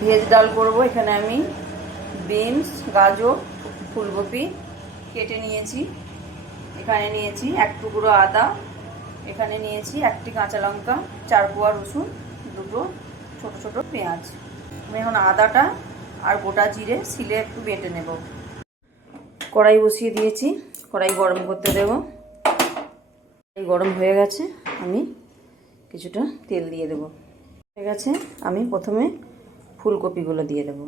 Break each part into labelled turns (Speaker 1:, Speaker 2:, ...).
Speaker 1: Veg ডাল করব। এখানে আমি বিনস, গাজর, ফুলকপি কেটে নিয়েছি। এখানে নিয়েছি এক টুকরো আদা। এখানে নিয়েছি একটি কাঁচা লঙ্কা, চার কোয়া রসুন, দুটো ছোট ছোট পেঁয়াজ। আমি এখন আদাটা আর গোটা জিরে সিলে একটু বেটে নেব। কড়াই বসিয়ে দিয়েছি। কড়াই গরম করতে দেব। এই গরম হয়ে গেছে। আমি কিছুটা তেল দিয়ে দেব। হয়ে গেছে। আমি প্রথমে ফুলকপিগুলো দিয়ে দেব।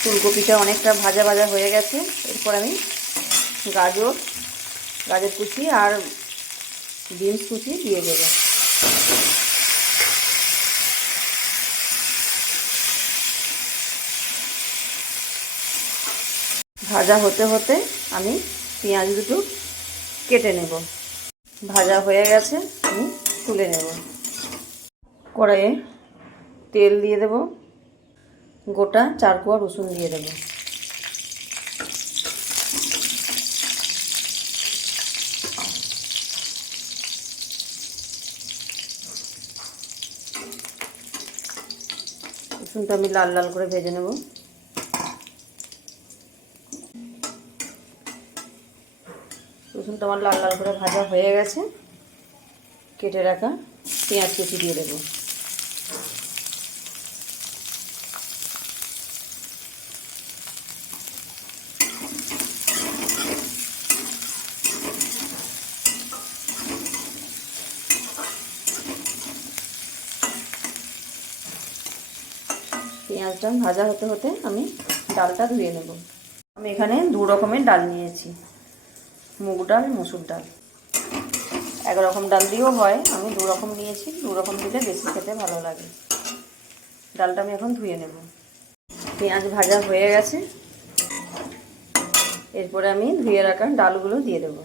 Speaker 1: ফুলকপিটা অনেকটা ভাজা ভাজা হয়ে গেছে। এরপর আমি গাজর গাজর কুচি আর বিনস কুচি দিয়ে দেবো। ভাজা হতে হতে আমি পেঁয়াজ দুটো কেটে নেব। ভাজা হয়ে গেছে, আমি তুলে নেব। কড়াইয়ে তেল দিয়ে দেব। গোটা চার কোয়া রসুন দিয়ে দেব। রসুনটা আমি লাল লাল করে ভেজে নেব। রসুনটা আমার লাল লাল করে ভাজা হয়ে গেছে। কেটে রাখা পেঁয়াজ কুচি দিয়ে দেবো। পেঁয়াজটা ভাজা হতে হতে আমি ডালটা ধুয়ে নেব। আমি এখানে দু রকমের ডাল নিয়েছি। মুগ ডাল, মুসুর ডাল। এক রকম ডাল দিয়েও হয়, আমি দু রকম নিয়েছি, দু রকম দিলে বেশি খেতে ভালো লাগে। ডালটা আমি এখন ধুয়ে নেব। পেঁয়াজ ভাজা হয়ে গেছে। এরপরে আমি ধুয়ে রাখার ডালগুলো দিয়ে দেবো।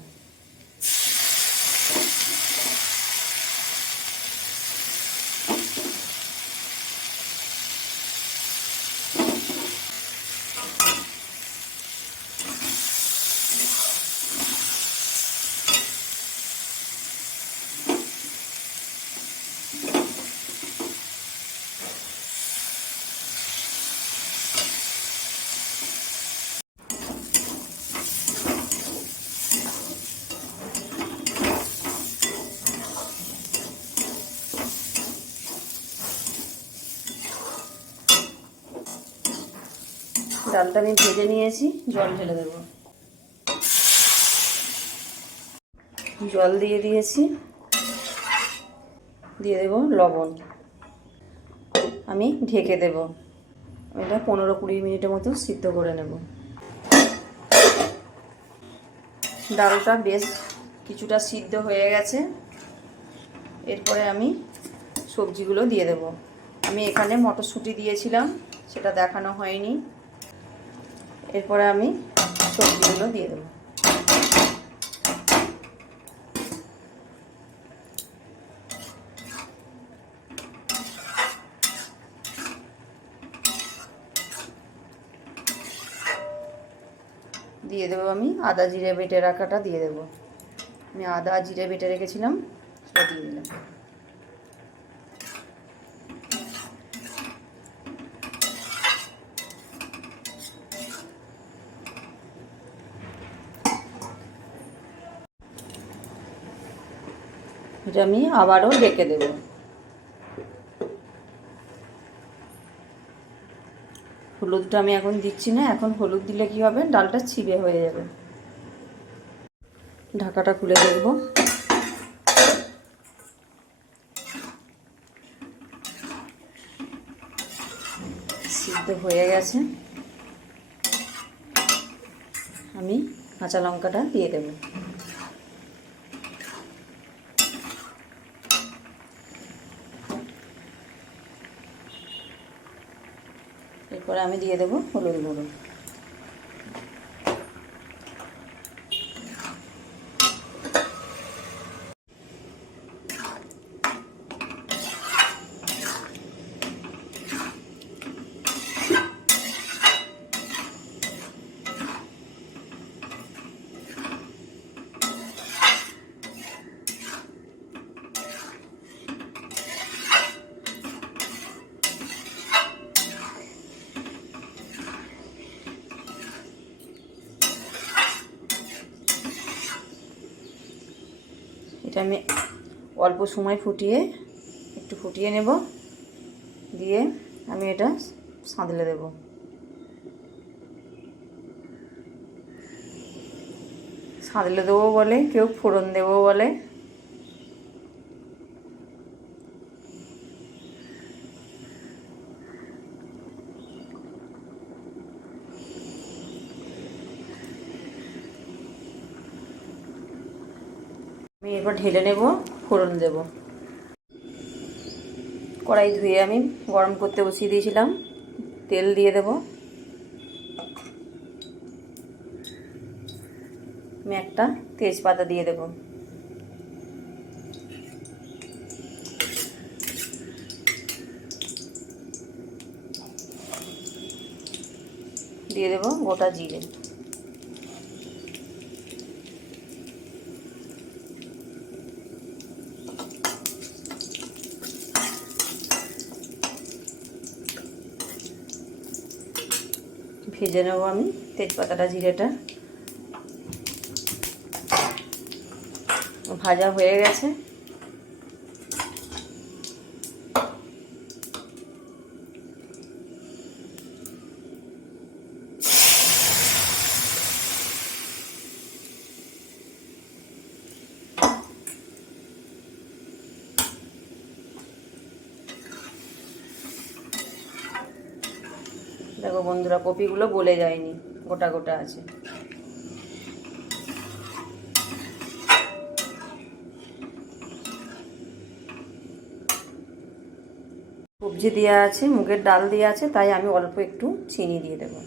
Speaker 1: ডালটা আমি ভেজে নিয়েছি, জল ঢেলে দেবো। জল দিয়ে দিয়েছি, দিয়ে দেব লবণ। আমি ঢেকে দেব। এটা পনেরো কুড়ি মিনিটের মতো সিদ্ধ করে নেব। ডালটা বেশ কিছুটা সিদ্ধ হয়ে গেছে। এরপরে আমি সবজিগুলো দিয়ে দেব। আমি এখানে মটরশুঁটি দিয়েছিলাম, সেটা দেখানো হয়নি। এরপরে আমি সবজিগুলো দিয়ে দেবো। দিয়ে দেবো আমি আদা জিরে বেটে রাখাটা দিয়ে দেবো। আমি আদা জিরে বেটে রেখেছিলাম, সেটা দিয়ে দিলাম। এটা আমি আবারও ঢেকে দেব। হলুদটা আমি এখন দিচ্ছি না, এখন হলুদ দিলে কি হবে? ডালটা ছিবে হয়ে যাবে। ঢাকাটা খুলে দেখব। সিদ্ধ হয়ে গেছে। আমি কাঁচা লঙ্কাটা দিয়ে দেবো। এরপরে আমি দিয়ে দেবো হলুদ গুঁড়ো। এটা আমি অল্প সময় ফুটিয়ে একটু ফুটিয়ে নেব। দিয়ে আমি এটা সাঁতলে দেব। সাঁতলে দেবো বলে, কেউ ফোড়ন দেবো বলে। আমি এরপর ঢেলে নেব, ফোড়ন দেব। কড়াই ধুয়ে আমি গরম করতে বসিয়ে দিয়েছিলাম। তেল দিয়ে দেব। আমি একটা তেজপাতা দিয়ে দেব। দিয়ে দেব গোটা জিরে। ভেজে নেব আমি তেজপাতাটা জিরেটা। ভাজা হয়ে গেছে। দেখো বন্ধুরা, কপিগুলো গলে যায়নি, গোটা গোটা আছে। সবজি দেওয়া আছে, মুগের ডাল দেওয়া আছে, তাই আমি অল্প একটু চিনি দিয়ে দেবো।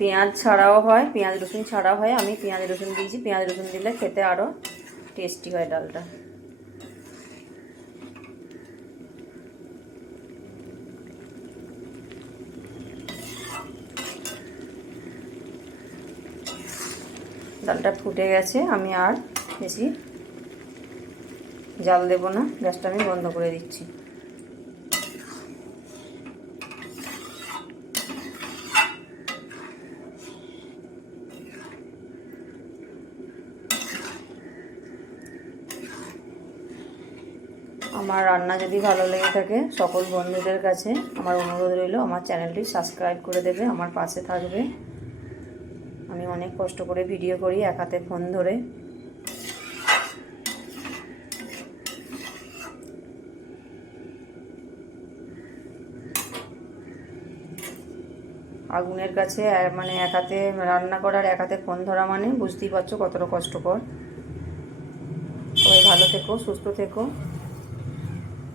Speaker 1: পেঁয়াজ ছাড়াও হয়, পেঁয়াজ রসুন ছাড়াও হয়। আমি পেঁয়াজ রসুন দিয়েছি। পেঁয়াজ রসুন দিলে খেতে আরও টেস্টি হয় ডালটা। ডালটা ফুটে গেছে। আমি আর বেশি জাল দেব না। গ্যাসটা আমি বন্ধ করে দিচ্ছি। আমার রান্না যদি ভালো লেগে থাকে, সকল বন্ধুদের কাছে আমার অনুরোধ রইল, আমার চ্যানেলটি সাবস্ক্রাইব করে দেবে, আমার পাশে থাকবে। আমি অনেক কষ্ট করে ভিডিও করি এক হাতে ফোন ধরে। আগুনের কাছে মানে এক হাতে রান্না করার এক হাতে ফোন ধরা মানে বুঝতেই পারছ কতটা কষ্টকর। সবাই ভালো থেকো, সুস্থ থেকো।